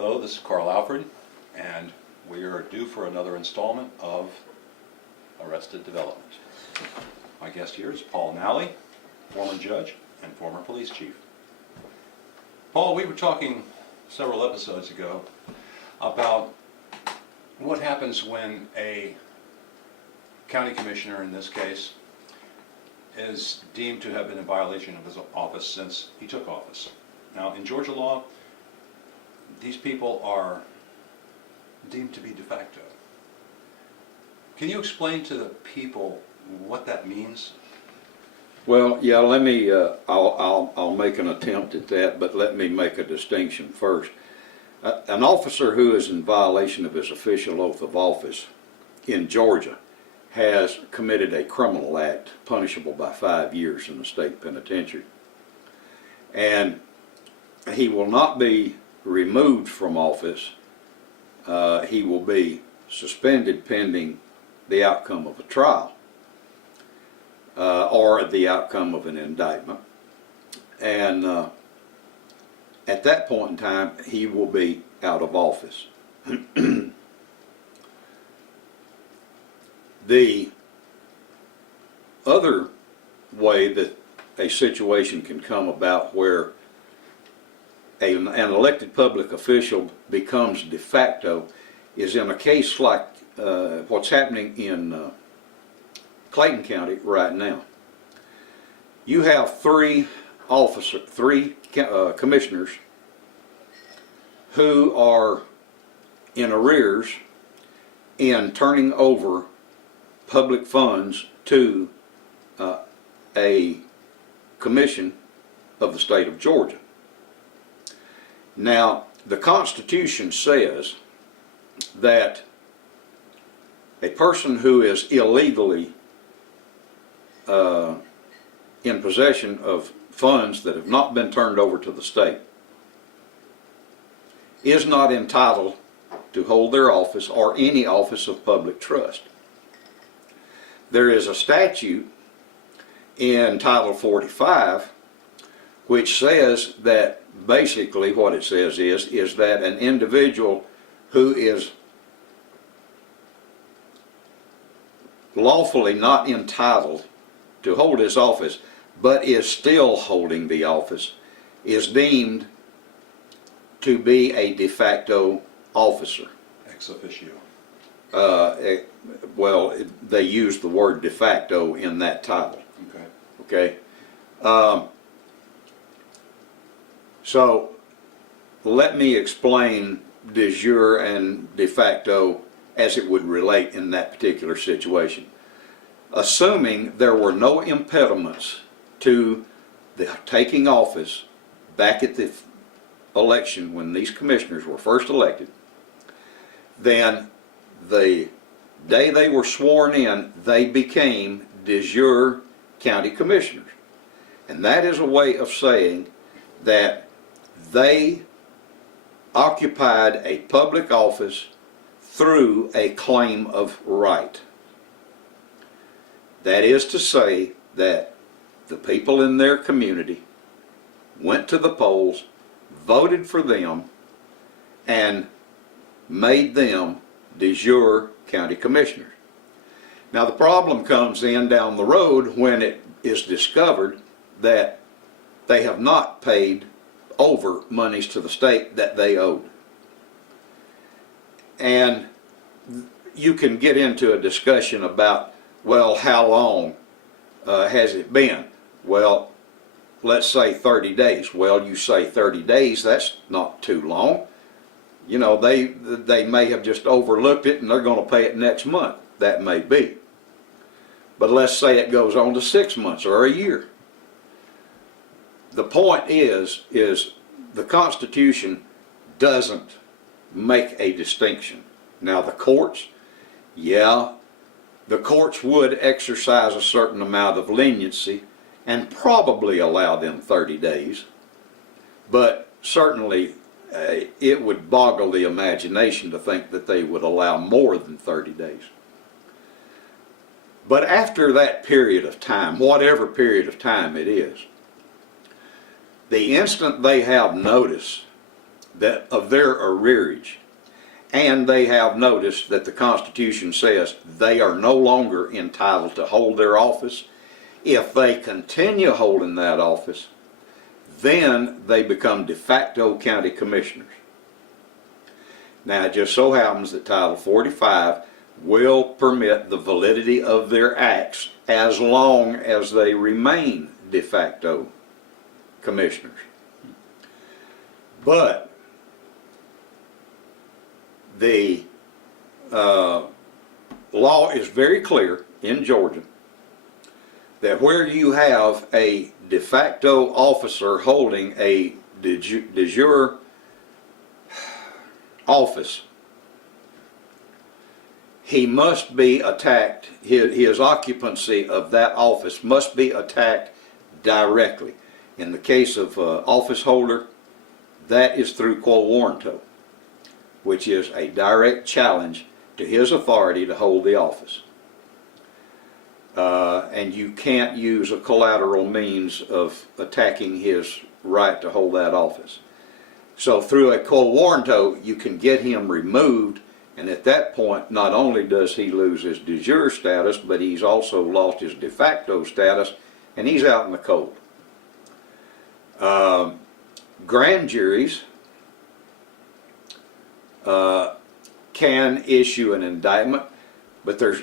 Hello, this is Alfred, and we are due for another installment of Arrested Development. My guest here is Paul Nally, former judge and former police chief. Paul, we were talking several episodes ago about what happens when a county commissioner, in this case, is deemed to have been in violation of his office since he took office. Now, in Georgia law, these people are deemed to be de facto. Can you explain to the people what that means? Well, yeah, let me, I'll make an attempt at that, but let me make a distinction first. An officer who is in violation of his official oath of office in Georgia has committed a criminal act punishable by 5 years in the state penitentiary. And he will not be removed from office. He will be suspended pending the outcome of a trial or the outcome of an indictment. And at that point in time, he will be out of office. The other way that a situation can come about where an elected public official becomes de facto is in a case like what's happening in Clayton County right now. You have three commissioners who are in arrears in turning over public funds to a commission of the state of Georgia. Now, the Constitution says that a person who is illegally in possession of funds that have not been turned over to the state is not entitled to hold their office or any office of public trust. There is a statute in Title 45 which says that basically what it says is that an individual who is lawfully not entitled to hold his office but is still holding the office is deemed to be a de facto officer. Ex officio. Well, they use the word de facto in that title. Okay. So let me explain de jure and de facto as it would relate in that particular situation. Assuming there were no impediments to the taking office back at the election when these commissioners were first elected, then the day they were sworn in, they became de jure county commissioners. And that is a way of saying that they occupied a public office through a claim of right. That is to say that the people in their community went to the polls, voted for them, and made them de jure county commissioners. Now the problem comes in down the road when it is discovered that they have not paid over monies to the state that they owed. And you can get into a discussion about, well, how long has it been? Well, let's say 30 days. Well, you say 30 days, that's not too long. You know, they may have just overlooked it and they're going to pay it next month. That may be. But let's say it goes on to 6 months or a year. The point is the Constitution doesn't make a distinction. Now the courts, yeah, the courts would exercise a certain amount of leniency and probably allow them 30 days, but certainly it would boggle the imagination to think that they would allow more than 30 days. But after that period of time, whatever period of time it is, the instant they have notice of their arrearage. And they have noticed that the Constitution says they are no longer entitled to hold their office. If they continue holding that office, then they become de facto county commissioners. Now, it just so happens that Title 45 will permit the validity of their acts as long as they remain de facto commissioners. But the law is very clear in Georgia that where you have a de facto officer holding a de jure office, he must be attacked, his occupancy of that office must be attacked directly. In the case of office holder, that is through quo warranto, which is a direct challenge to his authority to hold the office. And you can't use a collateral means of attacking his right to hold that office. So through a quo warranto, you can get him removed, and at that point, not only does he lose his de jure status, but he's also lost his de facto status, and he's out in the cold. Grand juries can issue an indictment, but there's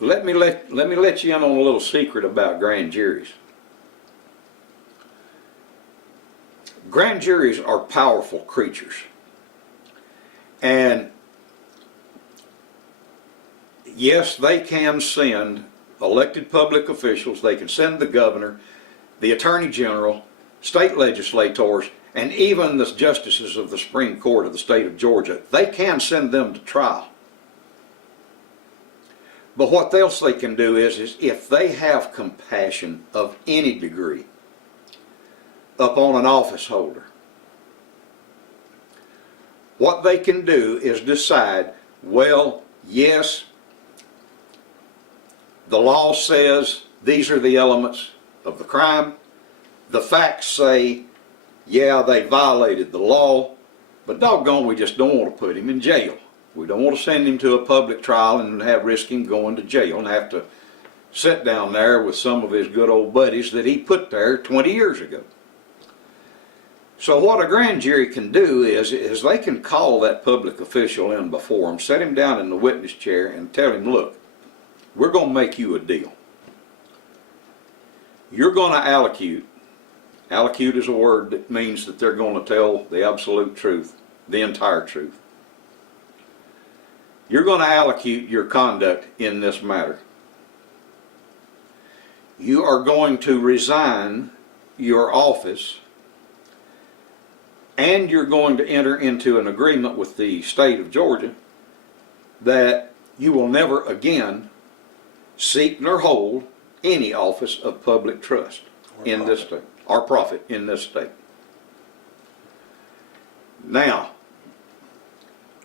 let me let you in on a little secret about grand juries. Grand juries are powerful creatures, and yes, they can send elected public officials, they can send the governor, the attorney general, state legislators, and even the justices of the Supreme Court of the state of Georgia. They can send them to trial. But what else they can do is if they have compassion of any degree upon an office holder, what they can do is decide, well, yes, the law says these are the elements of the crime. The facts say, yeah, they violated the law, but doggone, we just don't want to put him in jail. We don't want to send him to a public trial and risk him going to jail and have to sit down there with some of his good old buddies that he put there 20 years ago. So what a grand jury can do is they can call that public official in before him, set him down in the witness chair and tell him, look, we're going to make you a deal. You're going to allocute. Allocute is a word that means that they're going to tell the absolute truth, the entire truth. You're going to allocute your conduct in this matter. You are going to resign your office, and you're going to enter into an agreement with the state of Georgia that you will never again seek nor hold any office of public trust in this state, or profit in this state. Now,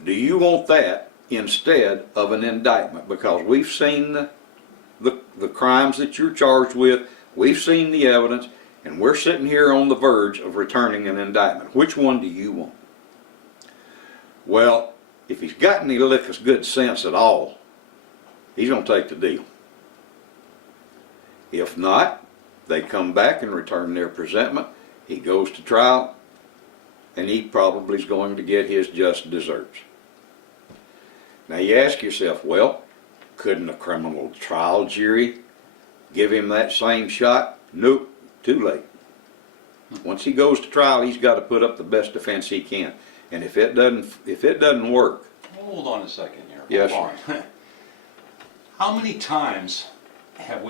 do you want that instead of an indictment? Because we've seen the crimes that you're charged with, we've seen the evidence, and we're sitting here on the verge of returning an indictment. Which one do you want? Well, if he's got any lick of good sense at all, he's going to take the deal. If not, they come back and return their presentment. He goes to trial, and he probably is going to get his just deserts. Now you ask yourself, well, couldn't a criminal trial jury give him that same shot? Nope, too late. Once he goes to trial, he's got to put up the best defense he can. And if it doesn't work. Hold on a second here. Yes, Hold on. How many times have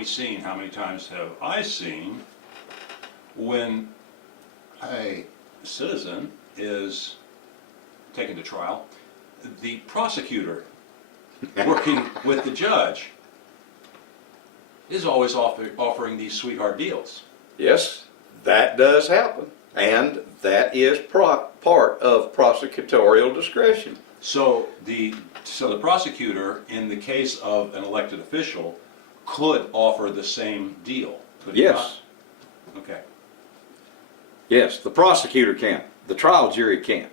I seen when a citizen is taken to trial, the prosecutor working with the judge is always offering these sweetheart deals? Yes, that does happen, and that is part of prosecutorial discretion. So the prosecutor, in the case of an elected official, could offer the same deal, could he Yes. not? Okay. Yes, the prosecutor can. The trial jury can't.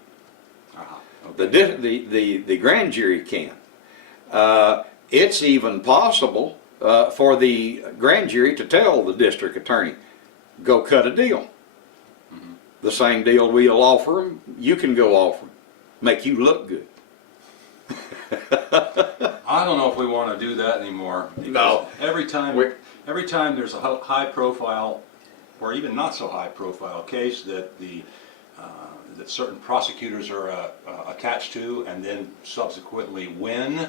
The grand jury can. It's even possible for the grand jury to tell the district attorney, go cut a deal. The same deal we'll offer them, you can go offer them. Make you look good. I don't know if we want to do that anymore. No. Every time there's a high profile, or even not so high profile case that that certain prosecutors are attached to and then subsequently win,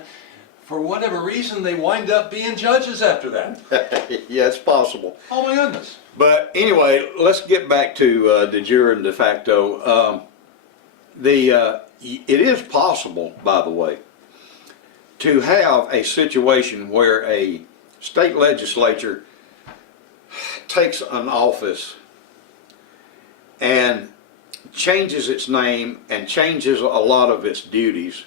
for whatever reason they wind up being judges after that. Yeah, it's possible. Oh my goodness. But anyway, let's get back to de jure and de facto. It is possible, by the way, to have a situation where a state legislature takes an office and changes its name and changes a lot of its duties,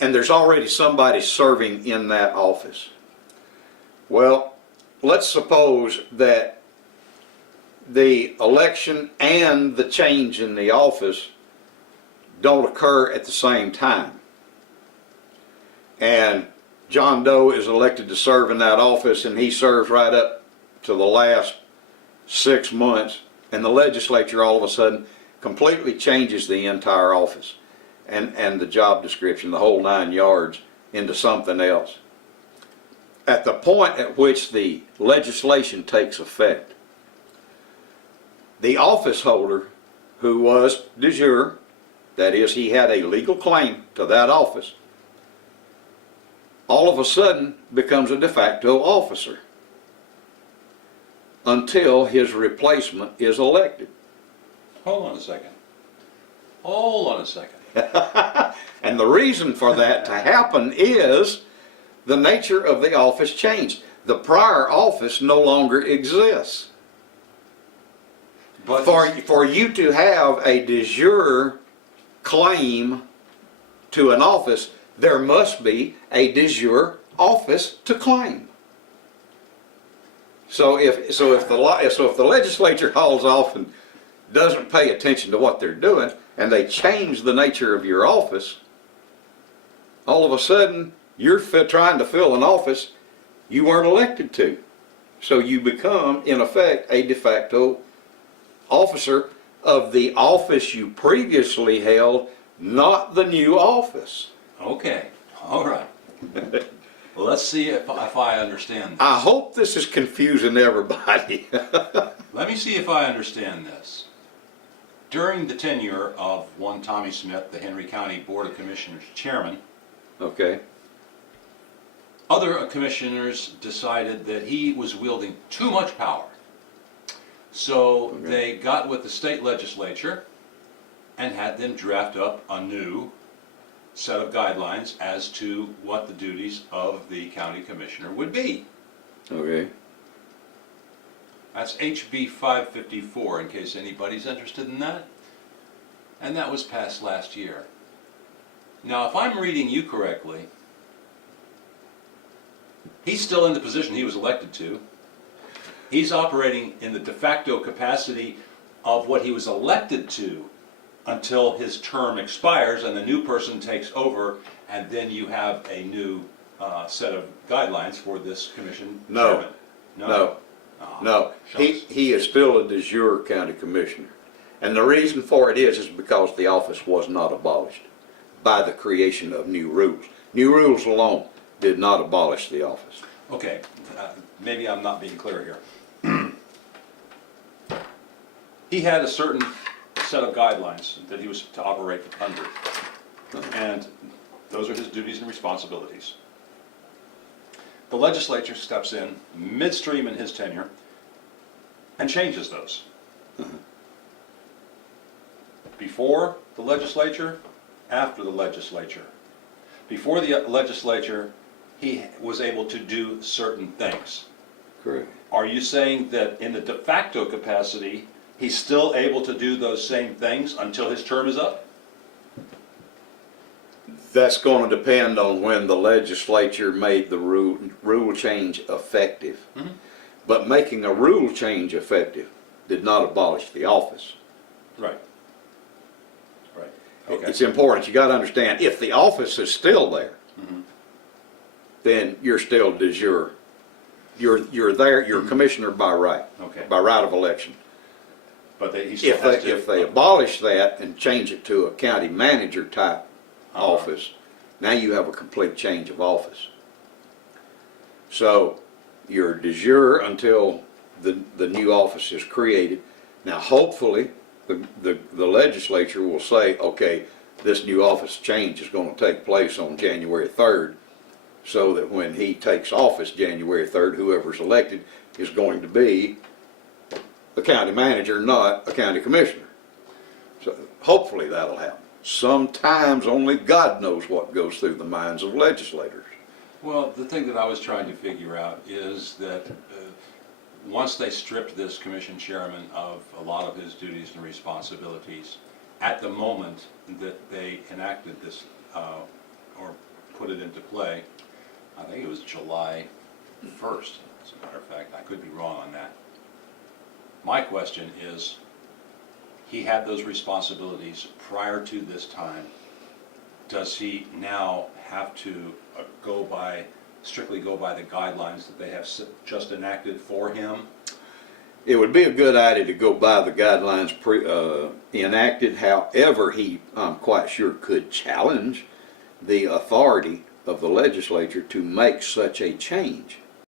and there's already somebody serving in that office. Well, let's suppose that the election and the change in the office don't occur at the same time. And John Doe is elected to serve in that office, and he serves right up to the last 6 months, and the legislature all of a sudden completely changes the entire office and the job description, the whole 9 yards, into something else. At the point at which the legislation takes effect, the office holder who was de jure, that is, he had a legal claim to that office, all of a sudden becomes a de facto officer until his replacement is elected. Hold on a second. Hold on a second. And the reason for that to happen is the nature of the office changed. The prior office no longer exists. But For you to have a de jure claim to an office, there must be a de jure office to claim. So if the legislature hauls off and doesn't pay attention to what they're doing, and they change the nature of your office, all of a sudden you're trying to fill an office you weren't elected to. So you become, in effect, a de facto officer of the office you previously held, not the new office. okay, all right. Well, let's see if I understand this. I hope this is confusing everybody. Let me see if I understand this. During the tenure of one Tommy Smith, the Henry County Board of Commissioners chairman, Okay. other commissioners decided that he was wielding too much power. So they got with the state legislature and had them draft up a new set of guidelines as to what the duties of the county commissioner would be. Okay. That's HB 554, in case anybody's interested in that. And that was passed last year. Now, if I'm reading you correctly, he's still in the position he was elected to. He's operating in the de facto capacity of what he was elected to until his term expires and the new person takes over, and then you have a new set of guidelines for this commission chairman. No. Oh, No, shucks. he is still a de jure county commissioner. And the reason for it is because the office was not abolished by the creation of new rules. New rules alone did not abolish the office. Okay, maybe I'm not being clear here. He had a certain set of guidelines that he was to operate under, and those are his duties and responsibilities. The legislature steps in midstream in his tenure and changes those. Before the legislature, after the legislature. Before the legislature, he was able to do certain things. Correct. Are you saying that in the de facto capacity, he's still able to do those same things until his term is up? That's going to depend on when the legislature made the rule change effective. Mm-hmm. But making a rule change effective did not abolish the office. Right. Right. Okay. It's important. You got to understand, if the office is still there, then you're still de jure. You're there, you're commissioner by right. Okay. By right of election. But he still has to. If they abolish that and change it to a county manager type office, now you have a complete change of office. So you're de jure until the new office is created. Now hopefully the legislature will say, okay, this new office change is going to take place on January 3rd, so that when he takes office January 3rd, whoever's elected is going to be a county manager, not a county commissioner. So hopefully that'll happen. Sometimes only God knows what goes through the minds of legislators. Well, the thing that I was trying to figure out is that once they stripped this commission chairman of a lot of his duties and responsibilities, at the moment that they enacted this or put it into play, I think it was July 1st, as a matter of fact. I could be wrong on that. My question is, he had those responsibilities prior to this time. Does he now have to strictly go by the guidelines that they have just enacted for him? It would be a good idea to go by the guidelines enacted. However, he, I'm quite sure, could challenge the authority of the legislature to make such a change.